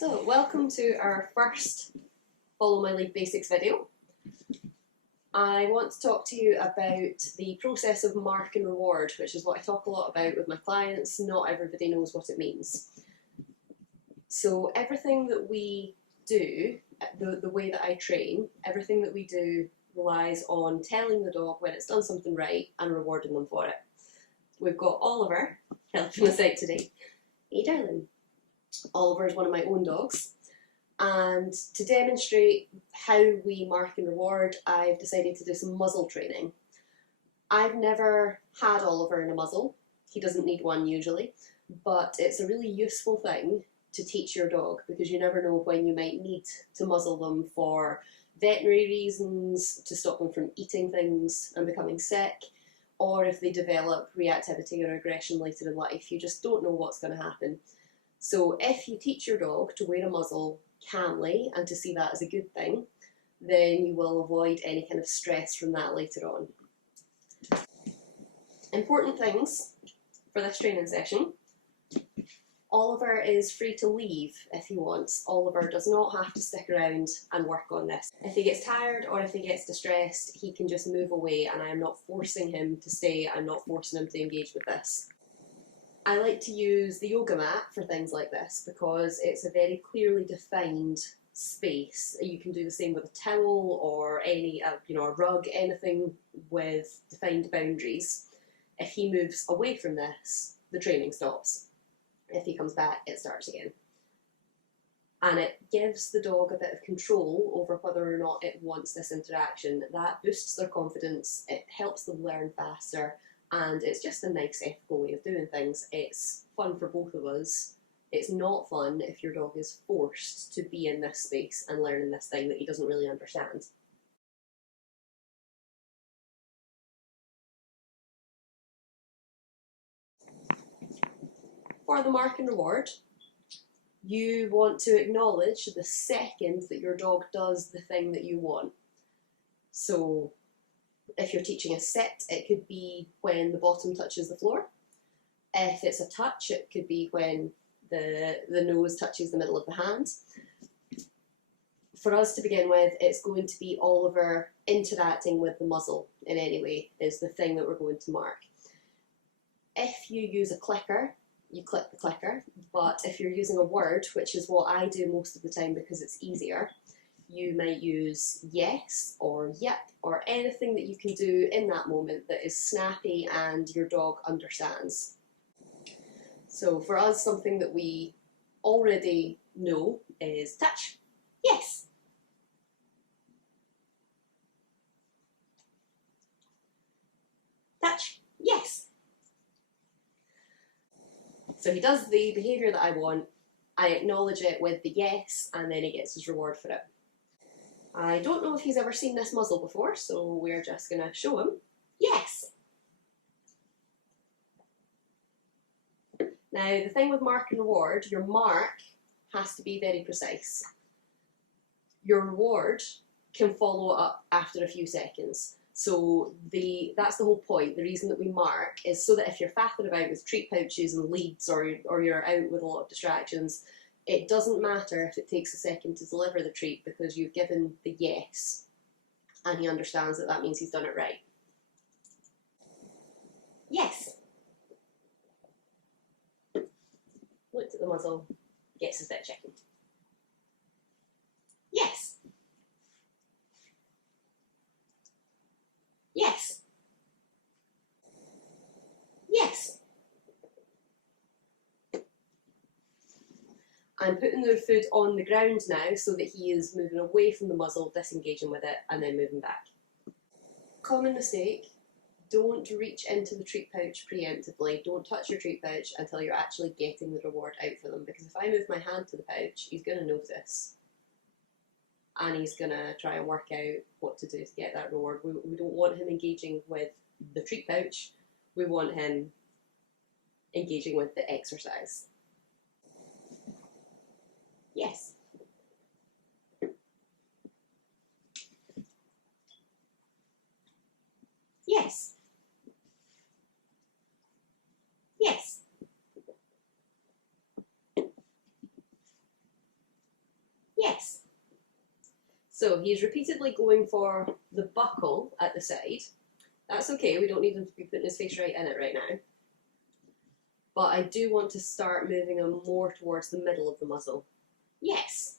So, welcome to our first Follow My Lead Basics video. I want to talk to you about the process of mark and reward, which is what I talk a lot about with my clients. Not everybody knows what it means. So everything that we do, the way that I train, everything that we do relies on telling the dog when it's done something right and rewarding them for it. We've got Oliver helping us out today. Hey darling. Oliver is one of my own dogs, and to demonstrate how we mark and reward, I've decided to do some muzzle training. I've never had Oliver in a muzzle. He doesn't need one usually, but it's a really useful thing to teach your dog because you never know when you might need to muzzle them for veterinary reasons, to stop them from eating things and becoming sick, or if they develop reactivity or aggression later in life. You just don't know what's going to happen. So if you teach your dog to wear a muzzle calmly and to see that as a good thing, then you will avoid any kind of stress from that later on. Important things for this training session. Oliver is free to leave if he wants. Oliver does not have to stick around and work on this. If he gets tired or if he gets distressed, he can just move away, and I am not forcing him to stay. I'm not forcing him to engage with this. I like to use the yoga mat for things like this because it's a very clearly defined space. You can do the same with a towel or any, a rug, anything with defined boundaries. If he moves away from this, the training stops. If he comes back, it starts again. And it gives the dog a bit of control over whether or not it wants this interaction. That boosts their confidence, it helps them learn faster, and it's just a nice, ethical way of doing things. It's fun for both of us. It's not fun if your dog is forced to be in this space and learning this thing that he doesn't really understand. For the mark and reward, you want to acknowledge the second that your dog does the thing that you want. So if you're teaching a sit, it could be when the bottom touches the floor. If it's a touch, it could be when the nose touches the middle of the hand. For us to begin with, it's going to be Oliver interacting with the muzzle in any way is the thing that we're going to mark. If you use a clicker, you click the clicker, but if you're using a word, which is what I do most of the time because it's easier, you might use yes or yep or anything that you can do in that moment that is snappy and your dog understands. So for us, something that we already know is touch. Yes. Touch. Yes. So he does the behaviour that I want, I acknowledge it with the yes, and then he gets his reward for it. I don't know if he's ever seen this muzzle before, so we're just going to show him. Yes! Now, the thing with mark and reward, your mark has to be very precise. Your reward can follow up after a few seconds. So that's the whole point. The reason that we mark is so that if you're faffing about with treat pouches and leads or you're out with a lot of distractions, it doesn't matter if it takes a second to deliver the treat because you've given the yes and he understands that that means he's done it right. Yes. Looked at the muzzle, gets his bit of chicken. Yes. Yes. Yes. I'm putting the food on the ground now so that he is moving away from the muzzle, disengaging with it, and then moving back. Common mistake, don't reach into the treat pouch preemptively. Don't touch your treat pouch until you're actually getting the reward out for them, because if I move my hand to the pouch, he's going to notice. And he's going to try and work out what to do to get that reward. We don't want him engaging with the treat pouch. We want him engaging with the exercise. Yes. Yes. Yes. So he's repeatedly going for the buckle at the side. That's okay, we don't need him to be putting his face right in it right now. But I do want to start moving him more towards the middle of the muzzle. Yes!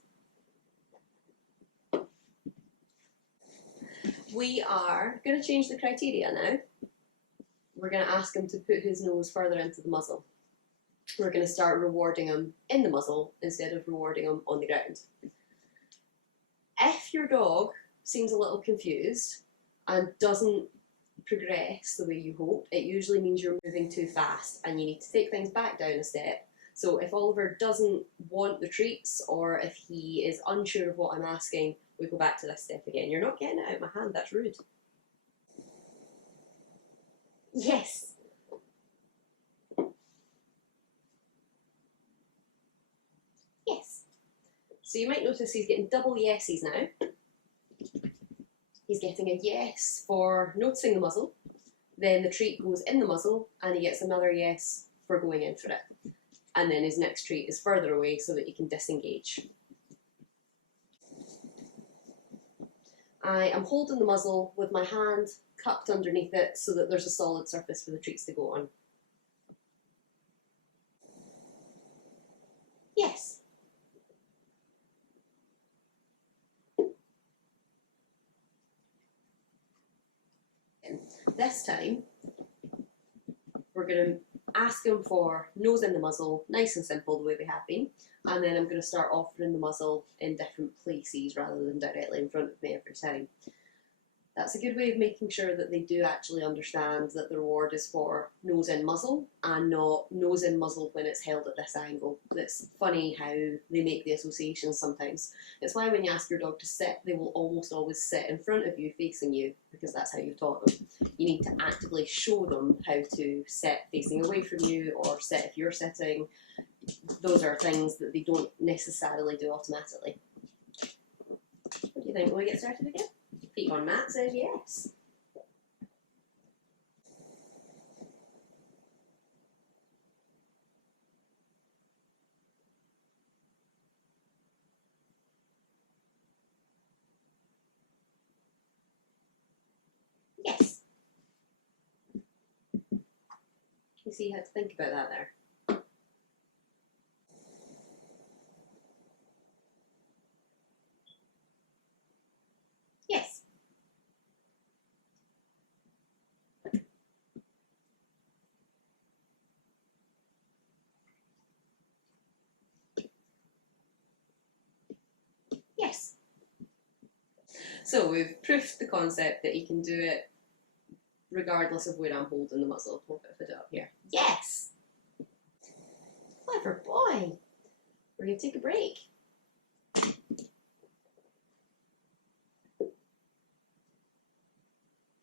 We are going to change the criteria now. We're going to ask him to put his nose further into the muzzle. We're going to start rewarding him in the muzzle instead of rewarding him on the ground. If your dog seems a little confused and doesn't progress the way you hope, it usually means you're moving too fast and you need to take things back down a step. So if Oliver doesn't want the treats or if he is unsure of what I'm asking, we go back to this step again. You're not getting it out of my hand, that's rude. Yes! Yes. So you might notice he's getting double yeses now. He's getting a yes for noticing the muzzle, then the treat goes in the muzzle and he gets another yes for going in for it. And then his next treat is further away so that he can disengage. I am holding the muzzle with my hand cupped underneath it so that there's a solid surface for the treats to go on. Yes. This time, we're going to ask him for nose in the muzzle, nice and simple the way we have been, and then I'm going to start offering the muzzle in different places rather than directly in front of me every time. That's a good way of making sure that they do actually understand that the reward is for nose in muzzle and not nose in muzzle when it's held at this angle. It's funny how they make the associations sometimes. It's why when you ask your dog to sit, they will almost always sit in front of you, facing you, because that's how you've taught them. You need to actively show them how to sit facing away from you or sit if you're sitting. Those are things that they don't necessarily do automatically. What do you think? Will we get started again? Feet on mat says yes. Yes. You see how to think about that there. Yes. Yes. So we've proofed the concept that you can do it regardless of where I'm holding the muzzle. We'll put it up here. Yes! Clever boy! We're going to take a break.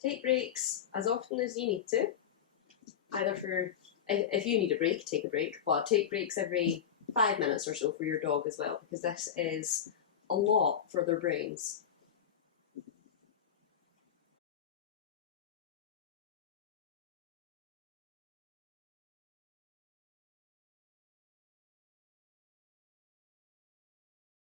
Take breaks as often as you need to. Either for, if you need a break, take a break, but take breaks every 5 minutes or so for your dog as well, because this is a lot for their brains.